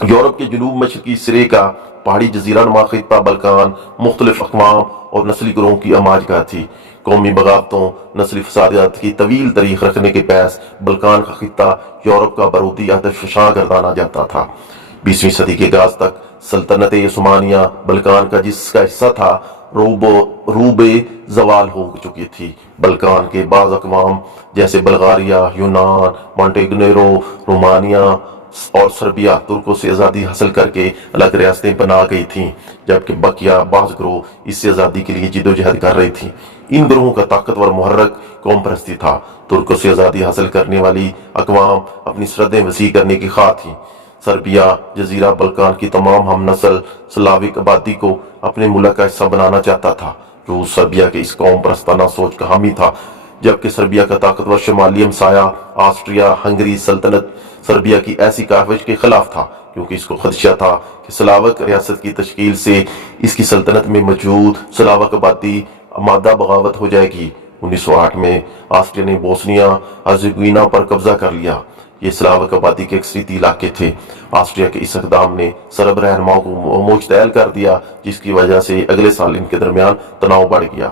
Europe کے جنوب مشرقی سرے کا پہاڑی جزیرہ نما خطہ بلکان مختلف اقوام اور نسلی گروہوں کی آماج گاہ تھی۔ قومی بغاوتوں، نسلی فسادات کی طویل تاریخ رکھنے کے باعث بلکان کا خطہ یورپ کا بارودی آتش فشاں گردانا جاتا تھا۔ 20ویں صدی کے آغاز تک سلطنت عثمانیہ بلکان کا جس کا حصہ تھا روب زوال ہو چکی تھی۔ بلکان کے بعض اقوام جیسے بلغاریہ، یونان، مونٹینیگرو، رومانیہ اور سربیا ترکوں سے آزادی حاصل کر کے الگ ریاستیں بنا گئی تھیں، جبکہ بقیہ بعض گروہ اس سے آزادی کے لیے جدوجہد کر رہی تھیں۔ ان گروہوں کا طاقتور محرک قوم پرستی تھا۔ ترکوں سے آزادی حاصل کرنے والی اقوام اپنی سرحدیں وسیع کرنے کی خواہاں تھیں۔ سربیا جزیرہ بلکان کی تمام ہم نسل سلاوک آبادی کو اپنے ملک کا حصہ بنانا چاہتا تھا۔ روس سربیا کے اس قوم پرستانہ سوچ کا حامی تھا، جبکہ سربیا کا طاقتور شمالی ہمسایہ آسٹریا ہنگری سلطنت سربیا کی ایسی کاوش کے خلاف تھا، کیونکہ اس کو خدشہ تھا کہ سلاوک ریاست کی تشکیل سے اس کی سلطنت میں موجود سلاوک آبادی مادہ بغاوت ہو جائے گی۔ 1908 میں آسٹریا نے بوسنیا ہرزیگوینا پر قبضہ کر لیا۔ یہ سلاوک آبادی کے اکثریتی علاقے تھے۔ آسٹریا کے اس اقدام نے سرب رہنماؤں کو مشتعل کر دیا، جس کی وجہ سے اگلے سال ان کے درمیان تناؤ بڑھ گیا۔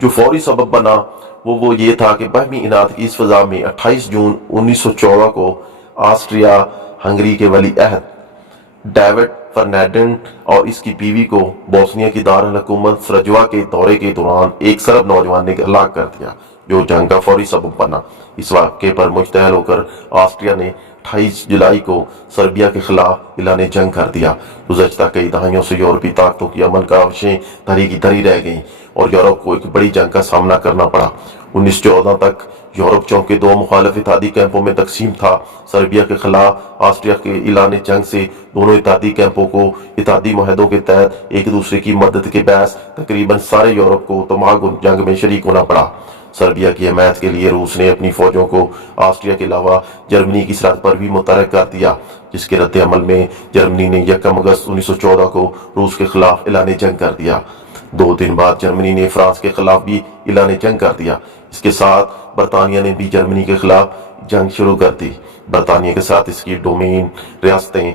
جو فوری سبب بنا وہ یہ تھا کہ باہمی انعد کی اس فضا میں 28 جون 1914 کو آسٹریا ہنگری کے ولی عہد ڈیوڈ فرنینڈنڈ اور اس کی بیوی کو بوسنیا کی دارالحکومت سرجوا کے دورے کے دوران ایک سرب نوجوان نے ہلاک کر دیا، جو جنگ کا فوری سبب بنا۔ اس واقعے پر مشتعل ہو کر آسٹریا نے 28 جولائی کو سربیا کے خلاف اعلان جنگ کر دیا۔ گزشتہ کئی دہائیوں سے یورپی طاقتوں کی امن کاوشیں دھری کی دھری رہ گئیں اور یورپ کو ایک بڑی جنگ کا سامنا کرنا پڑا۔ 1914 تک یورپ چونکہ دو مخالف اتحادی کیمپوں میں تقسیم تھا۔ سربیا کے خلاف آسٹریا کے اعلان جنگ سے دونوں اتحادی کیمپوں کو اتحادی معاہدوں کے تحت ایک دوسرے کی مدد کے باعث تقریباً سارے یورپ کو تماغن جنگ میں شریک ہونا پڑا۔ سربیا کی حمایت کے لیے روس نے اپنی فوجوں کو آسٹریا کے علاوہ جرمنی کی سرحد پر بھی متحرک کر دیا، جس کے رد عمل میں جرمنی نے 1 اگست 1914 کو روس کے خلاف اعلان جنگ کر دیا۔ 2 دن بعد جرمنی نے فرانس کے خلاف بھی اعلان جنگ کر دیا۔ اس کے ساتھ برطانیہ نے بھی جرمنی کے خلاف جنگ شروع کر دی۔ برطانیہ کے ساتھ اس کی ڈومیننٹ ریاستیں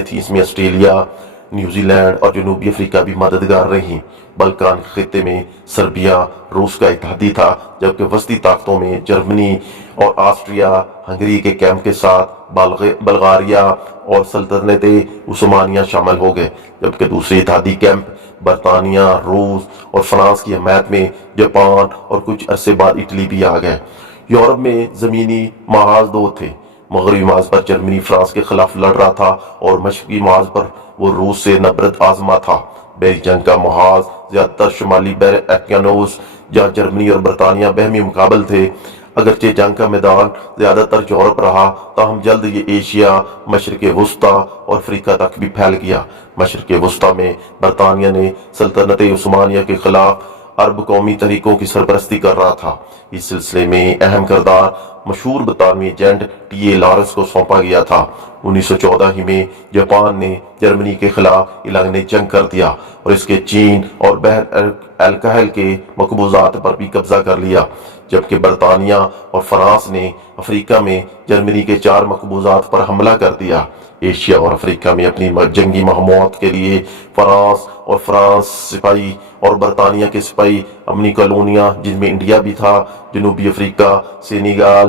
تھیں، اس میں آسٹریلیا، نیوزی لینڈ اور جنوبی افریقہ بھی مددگار رہیں۔ بلکان کے خطے میں سربیا روس کا اتحادی تھا، جبکہ وسطی طاقتوں میں جرمنی اور آسٹریا ہنگری کے کیمپ کے ساتھ بلغاریہ اور سلطنت عثمانیہ شامل ہو گئے، جبکہ دوسرے اتحادی کیمپ برطانیہ، روس اور فرانس کی حمایت میں جاپان اور کچھ عرصے بعد اٹلی بھی آ گئے۔ یورپ میں زمینی محاذ 2 تھے۔ مغربی محاذ پر جرمنی فرانس کے خلاف لڑ رہا تھا اور مشرقی محاذ پر وہ روس سے نبرد آزما تھا۔ بحری جنگ کا محاذ زیادہ تر شمالی بحر ایکیانوس، جہاں جرمنی اور برطانیہ باہمی مقابل تھے۔ اگرچہ جنگ کا میدان زیادہ تر یورپ رہا، تاہم جلد یہ ایشیا، مشرق وسطیٰ اور افریقہ تک بھی پھیل گیا۔ مشرق وسطیٰ میں برطانیہ نے سلطنت عثمانیہ کے خلاف عرب قومی تحریکوں کی سرپرستی کر رہا تھا۔ اس سلسلے میں اہم کردار مشہور برطانوی ایجنٹ ٹی اے لارنس کو سونپا گیا تھا۔ 1914 ہی میں جاپان نے جرمنی کے خلاف اعلان جنگ کر دیا اور اس کے چین اور بحر الکاہل کے مقبوضات پر بھی قبضہ کر لیا، جبکہ برطانیہ اور فرانس نے افریقہ میں جرمنی کے 4 مقبوضات پر حملہ کر دیا۔ ایشیا اور افریقہ میں اپنی جنگی مہمات کے لیے فرانس سپاہی اور برطانیہ کے سپاہی امنی کالونیاں، جن میں انڈیا بھی تھا، جنوبی افریقہ، سینیگال،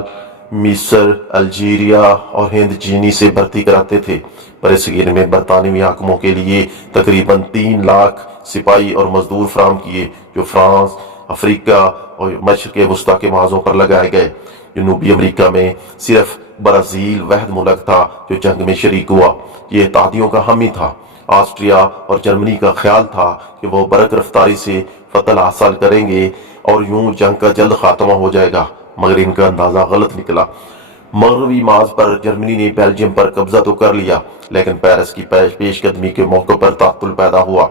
مصر، الجیریا اور ہند چینی سے بھرتی کراتے تھے۔ برصغیر میں برطانوی حاکموں کے لیے تقریباً 3 لاکھ سپاہی اور مزدور فراہم کیے، جو فرانس، افریقہ اور مشرق وسطیٰ کے محاذوں پر لگائے گئے۔ جنوبی امریکہ میں صرف برازیل واحد ملک تھا جو جنگ میں شریک ہوا۔ یہ اتحادیوں کا حامی تھا۔ آسٹریا اور جرمنی کا خیال تھا کہ وہ برق رفتاری سے فتح حاصل کریں گے اور یوں جنگ کا جلد خاتمہ ہو جائے گا، مگر ان کا اندازہ غلط نکلا۔ مغربی محاذ پر جرمنی نے بیلجیم پر قبضہ تو کر لیا، لیکن پیرس کی پیش قدمی کے موقع پر تعطل پیدا ہوا۔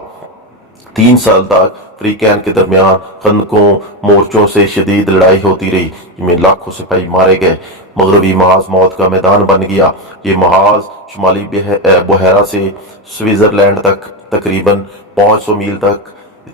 3 سال تک فریقین کے درمیان خندقوں مورچوں سے شدید لڑائی ہوتی رہی، جن میں لاکھوں سپاہی مارے گئے۔ مغربی محاذ موت کا میدان بن گیا۔ یہ محاذ شمالی بحیرہ سے سوئٹزرلینڈ تک تقریباً 500 میل تک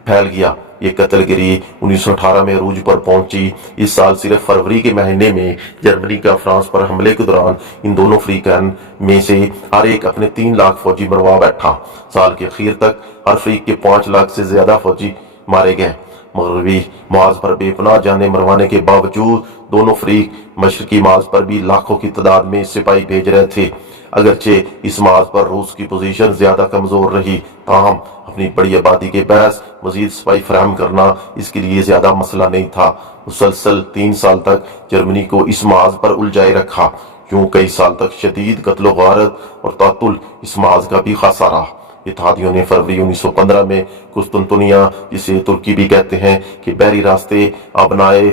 پھیل گیا۔ یہ قتل گری 1918 میں عروج پر پہنچی۔ اس سال صرف فروری کے مہینے میں جرمنی کا فرانس پر حملے کے دوران ان دونوں فریقین میں سے ہر ایک اپنے 3 لاکھ فوجی مروا بیٹھا۔ سال کے اخیر تک ہر فریق کے 5 لاکھ سے زیادہ فوجی مارے گئے۔ مغربی محاذ پر بے پناہ جانیں مروانے کے باوجود دونوں فریق مشرقی محاذ پر بھی لاکھوں کی تعداد میں سپاہی بھیج رہے تھے۔ اگرچہ اس محاذ پر روس کی پوزیشن زیادہ کمزور رہی، تاہم اپنی بڑی آبادی کے باعث مزید سپاہی فراہم کرنا اس کے لیے زیادہ مسئلہ نہیں تھا۔ مسلسل 3 سال تک جرمنی کو اس محاذ پر الجھائے رکھا۔ یوں کئی سال تک شدید قتل و غارت اور تعطل اس محاذ کا بھی خاصہ رہا۔ اتحادیوں نے فروری 1915 میں قسطنطنیہ، جسے ترکی بھی کہتے ہیں، کہ بحری راستے ابنائے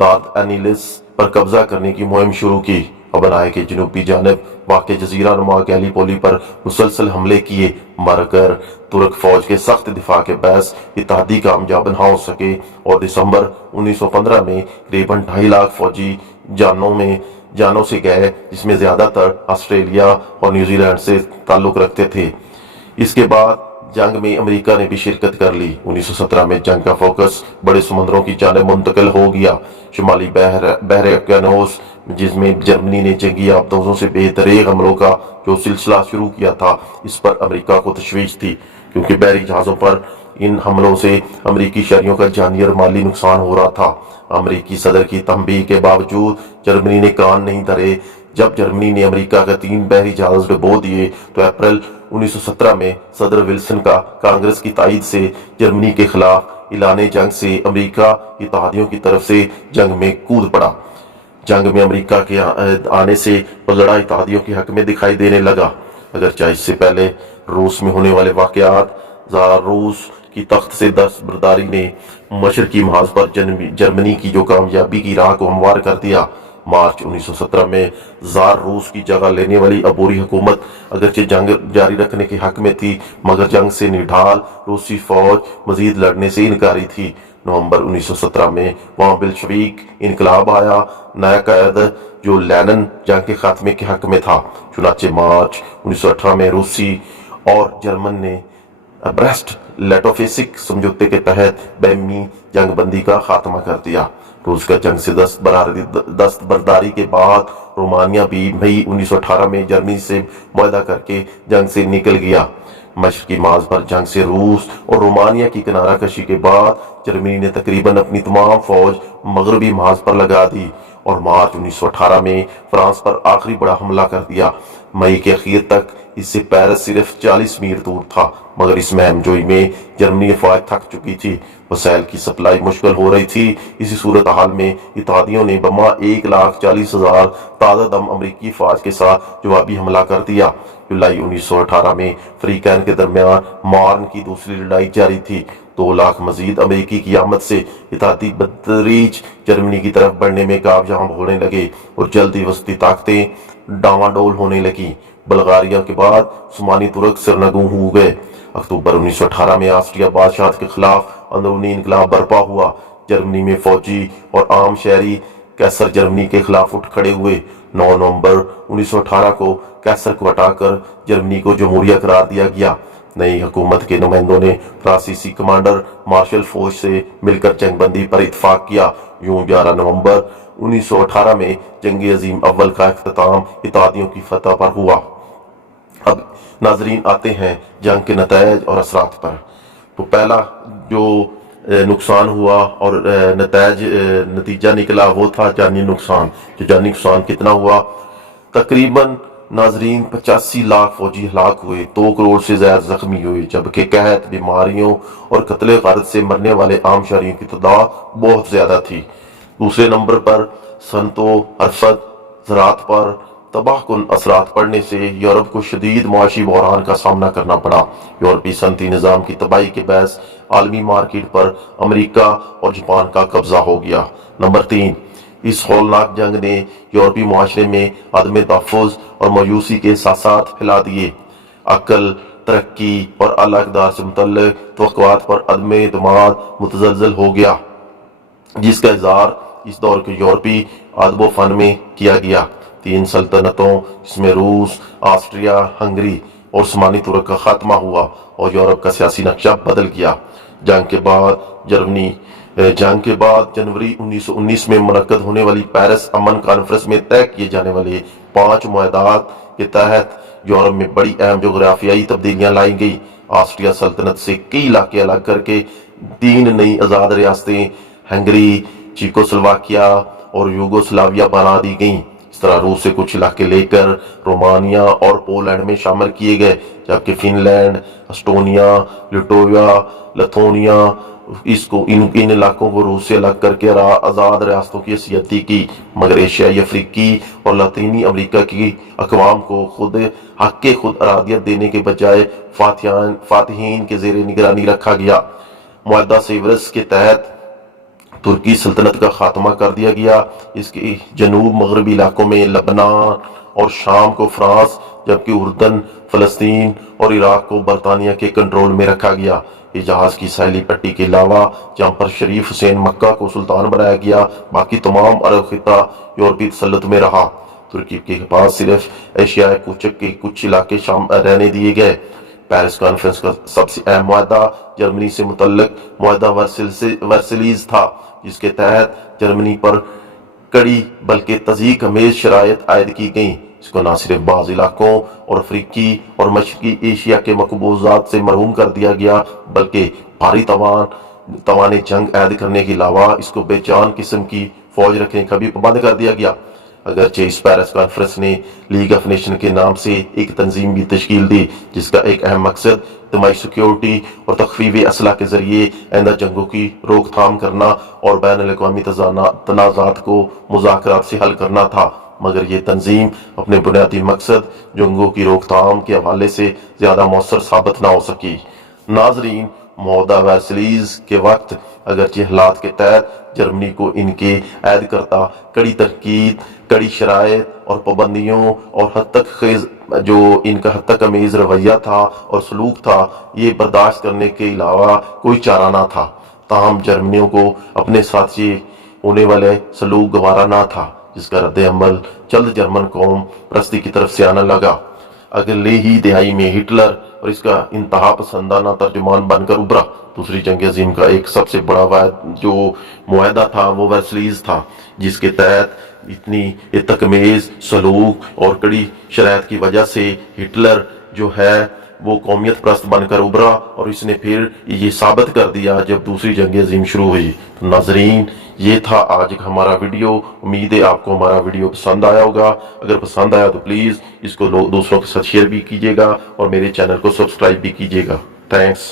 دارdanیلس پر قبضہ کرنے کی مہم شروع کی۔ ابنائے کے جنوبی جانب واقع جزیرہ نما گیلیپولی پر مسلسل حملے کیے، مگر ترک فوج کے سخت دفاع کے باعث اتحادی کامیاب نہ ہو سکے اور دسمبر 1915 میں تقریباً 2.5 لاکھ فوجی جانوں سے گئے، جس میں زیادہ تر آسٹریلیا اور نیوزی لینڈ سے تعلق رکھتے تھے۔ اس کے بعد جنگ میں امریکہ نے بھی شرکت کر لی۔ 1917 میں جنگ کا فوکس بڑے سمندروں کی جانب منتقل ہو گیا۔ شمالی بحر اوقیانوس، جس میں جرمنی نے جنگی آبدوزوں سے بے دریغ حملوں کا جو سلسلہ شروع کیا تھا، اس پر امریکہ کو تشویش تھی، کیونکہ بحری جہازوں پر ان حملوں سے امریکی شہریوں کا جانی اور مالی نقصان ہو رہا تھا۔ امریکی صدر کی تنبیہ کے باوجود جرمنی نے کان نہیں دھرے۔ جب جرمنی نے امریکہ کے 3 بحری جہاز ڈبو دیے تو اپریل 1917 میں صدر ولسن کا کانگریس کی تائید سے جرمنی کے خلاف اعلان جنگ سے امریکہ اتحادیوں کی طرف سے جنگ میں کود پڑا۔ جنگ میں امریکہ کے آنے سے پلڑا اتحادیوں کے حق میں دکھائی دینے لگا۔ اگرچہ اس سے پہلے روس میں ہونے والے واقعات زار روس کی تخت سے دستبرداری نے مشرقی محاذ پر جرمنی کی جو کامیابی کی راہ کو ہموار کر دیا۔ مارچ 1917 میں زار روس کی جگہ لینے والی عبوری حکومت اگرچہ جنگ جاری رکھنے کے حق میں تھی، مگر جنگ سے نڈھال روسی فوج مزید لڑنے سے انکاری تھی۔ نومبر 1917 میں وہاں بلشویک انقلاب آیا، نیا قائد جو لینن جنگ کے خاتمے کے حق میں تھا۔ چنانچہ مارچ 1918 میں روسی اور جرمن نے بریسٹ لیٹوفسک سمجھوتے کے تحت بیمی جنگ بندی کا خاتمہ کر دیا۔ روس کا جنگ سے دستبرداری کے بعد رومانیہ بھی مئی 1918 میں جرمنی سے معاہدہ کر کے جنگ سے نکل گیا۔ مشرقی محاذ پر جنگ سے روس اور رومانیہ کی کنارہ کشی کے بعد جرمنی نے تقریباً اپنی تمام فوج مغربی محاذ پر لگا دی اور مارچ 1918 میں فرانس پر آخری بڑا حملہ کر دیا۔ مئی کے اخیر تک اس سے پیرس صرف 40 میل دور تھا، مگر اس مہم جوئی میں جرمنی افواج تھک چکی تھی، وسائل کی سپلائی مشکل ہو رہی تھی۔ اسی صورتحال میں اتحادیوں نے بما 1,40,000 تازہ دم امریکی فوج کے ساتھ جوابی حملہ کر دیا۔ جولائی 1918 میں فریقین کے درمیان مارن کی دوسری لڑائی جاری تھی۔ 2 لاکھ مزید امریکی کی آمد سے اتحادی بتدریج جرمنی کی طرف بڑھنے میں کامیاب ہونے لگے اور جلدی وسطی طاقتیں ڈاواڈول ہونے لگیں۔ بلغاریہ کے بعد عثمانی ترک سرنگوں ہو گئے۔ اکتوبر 1918 میں آسٹریا بادشاہت کے خلاف اندرونی انقلاب برپا ہوا۔ جرمنی میں فوجی اور عام شہری قیصر جرمنی کے خلاف اٹھ کھڑے ہوئے۔ 9 نومبر 1918 کو قیصر کو ہٹا کر جرمنی کو جمہوریہ قرار دیا گیا۔ نئی حکومت کے نمائندوں نے فرانسیسی کمانڈر مارشل فوچ سے مل کر جنگ بندی پر اتفاق کیا۔ یوں 11 نومبر 1918 میں جنگ عظیم اول کا اختتام اتحادیوں کی فتح پر ہوا۔ اب ناظرین آتے ہیں جنگ کے نتائج اور اثرات پر۔ تو پہلا جو نقصان ہوا اور نتیجہ نکلا وہ تھا جانی نقصان۔ جو جانی نقصان کتنا ہوا؟ تقریباً ناظرین 85 لاکھ فوجی ہلاک ہوئے، 2 کروڑ سے زیادہ زخمی ہوئے، جبکہ قحط، بیماریوں اور قتل غارت سے مرنے والے عام شہریوں کی تعداد بہت زیادہ تھی۔ دوسرے نمبر پر صنعت و حرفت زراعت پر تباہ کن اثرات پڑنے سے یورپ کو شدید معاشی بحران کا سامنا کرنا پڑا۔ یورپی صنعتی نظام کی تباہی کے باعث عالمی مارکیٹ پر امریکہ اور جاپان کا قبضہ ہو گیا۔ نمبر 3، اس ہولناک جنگ نے یورپی معاشرے میں عدم تحفظ اور مایوسی کے احساسات پھیلا دیے۔ عقل، ترقی اور اعلیٰ اقدار سے متعلق توقعات پر عدم اعتماد متزلزل ہو گیا، جس کا اظہار اس دور کے یورپی ادب و فن میں کیا گیا۔ 3 سلطنتوں جس میں روس، آسٹریا ہنگری اور عثمانی ترک کا خاتمہ ہوا اور یورپ کا سیاسی نقشہ بدل گیا۔ جنگ کے بعد جنوری 1919 میں منعقد ہونے والی پیرس امن کانفرنس میں طے کیے جانے والے 5 معاہدات کے تحت یورپ میں بڑی اہم جغرافیائی تبدیلیاں لائی گئی۔ آسٹریا سلطنت سے کئی علاقے الگ کر کے 3 نئی آزاد ریاستیں ہنگری، چیکوسلواکیا اور یوگوسلاویا بنا دی گئیں۔ اس طرح روس سے کچھ علاقے لے کر رومانیا اور پولینڈ میں شامل کیے گئے، جبکہ فن لینڈ، اسٹونیا، لٹویا، لتھونیا ان علاقوں کو روس سے الگ کر کے آزاد ریاستوں کی حیثیت دی گئی، مگر ایشیائی، افریقی اور لاطینی امریکہ کی اقوام کو حق خود ارادیت دینے کے بجائے فاتحین کے زیر نگرانی رکھا گیا۔ معاہدہ سیورس کے تحت ترکی سلطنت کا خاتمہ کر دیا گیا۔ اس کے جنوب مغربی علاقوں میں لبنان اور شام کو فرانس، جبکہ اردن، فلسطین اور عراق کو برطانیہ کے کنٹرول میں رکھا گیا۔ حجاز کی ساحلی پٹی کے علاوہ، جہاں پر شریف حسین مکہ کو سلطان بنایا گیا، باقی تمام عرب خطہ یورپی تسلط میں رہا۔ ترکی کے پاس صرف ایشیائے کوچک کے کچھ علاقے رہنے دیے گئے۔ پیرس کانفرنس کا سب سے اہم معاہدہ جرمنی سے متعلق معاہدہ ورسلیز تھا، جس کے تحت جرمنی پر کڑی بلکہ تضییق آمیز شرائط عائد کی گئیں۔ اس کو نہ صرف بعض علاقوں اور افریقی اور مشرقی ایشیا کے مقبوضات سے محروم کر دیا گیا، بلکہ بھاری توان جنگ عائد کرنے کے علاوہ اس کو بے جان قسم کی فوج رکھنے کا بھی پابند کر دیا گیا۔ اگرچہ اس پیرس کانفرنس نے لیگ آف نیشن کے نام سے ایک تنظیم بھی تشکیل دی، جس کا ایک اہم مقصد اجتماعی سیکیورٹی اور تخفیف اسلحہ کے ذریعے آئندہ جنگوں کی روک تھام کرنا اور بین الاقوامی تنازعات کو مذاکرات سے حل کرنا تھا، مگر یہ تنظیم اپنے بنیادی مقصد جنگوں کی روک تھام کے حوالے سے زیادہ مؤثر ثابت نہ ہو سکی۔ ناظرین، معاہدہ ورسلیز کے وقت اگرچہ حالات کے تحت جرمنی کو ان کے عائد کردہ کڑی تنقید، کڑی شرائط اور پابندیوں اور جو ان کا حد تک امیز رویہ تھا اور سلوک تھا، یہ برداشت کرنے کے علاوہ کوئی چارہ نہ تھا۔ تاہم جرمنیوں کو اپنے ساتھ یہ ہونے والے سلوک گوارا نہ تھا، جس کا رد عمل جلد جرمن قوم پرستی کی طرف سے آنے لگا۔ اگلے ہی دہائی میں ہٹلر اور اس کا انتہا پسندانہ ترجمان بن کر ابھرا۔ دوسری جنگ عظیم کا ایک سب سے بڑا جو معاہدہ تھا وہ ورسلیز تھا، جس کے تحت اتنی تکمیز سلوک اور کڑی شرائط کی وجہ سے ہٹلر جو ہے وہ قومیت پرست بن کر ابھرا، اور اس نے پھر یہ ثابت کر دیا جب دوسری جنگ عظیم شروع ہوئی۔ تو ناظرین، یہ تھا آج کا ہمارا ویڈیو۔ امید ہے آپ کو ہمارا ویڈیو پسند آیا ہوگا۔ اگر پسند آیا تو پلیز اس کو دوسروں کے ساتھ شیئر بھی کیجیے گا اور میرے چینل کو سبسکرائب بھی کیجیے گا۔ تھینکس۔